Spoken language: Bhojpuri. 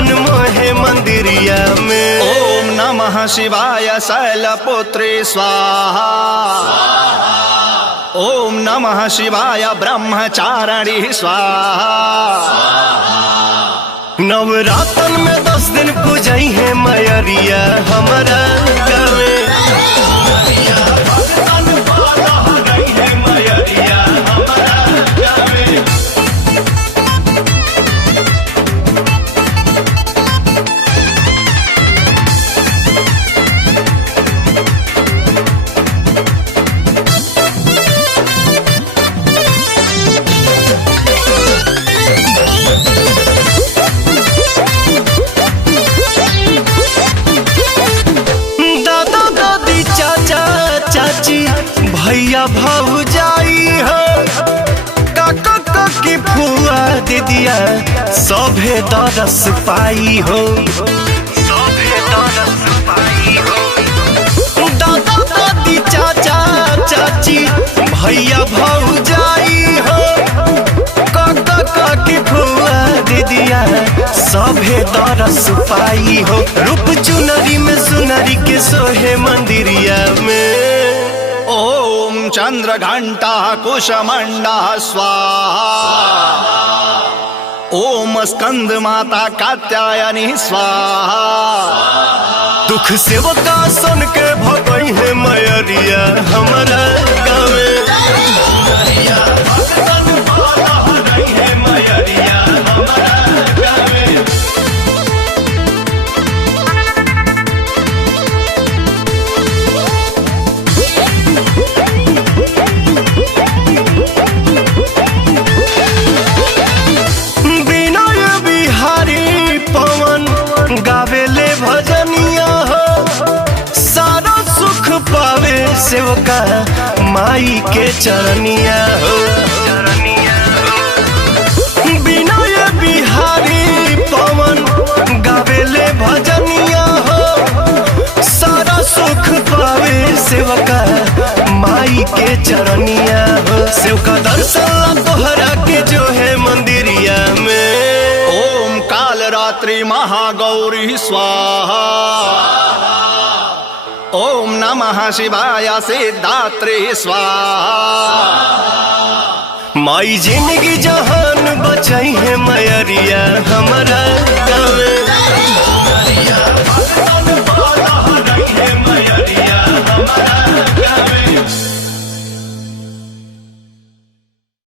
मन मोहे मंदिरिया में। ओम नमः शिवाय शैलपुत्री स्वाहा, ओम नमः शिवाय ब्रह्मचारिणी स्वाहा। नवरातन में 10 दिन पूजई है मयरिया हमारा गावे। भैया भौजाई हो, काका काकी फुआ दीदिया सभे दरस पाई हो, सभे दरस पाई हो। दादा दादी चाचा चाची भैया भौजाई हो, काका काकी फुआ दीदिया सभे दरस पाई हो। रूप चुनरी में सुनरी के सोहे मंदिरिया में। ओम चंद्र घंटा कुशमंडा स्वाहा, ओम स्कंद माता कात्यायनी स्वाहा। दुख सेवका सुन के भगई है मयरिया हमारा गावे। गावेले भजनिया हो, सारा सुख पावे सेवका माई के चरनिया हो। विनय बिहारी पवन गावेले भजनिया हो, सारा सुख पावे सेवका माई के चरनिया हो। सेवका दर्शन तोहरा के जो है मंदिरिया में। ओम काल रात्रि महागौरी स्वाहा, ओम नमः शिवाय सिद्धात्री स्वाहा। माई जिंदगी जहान बचाई है मयरिया हमारा।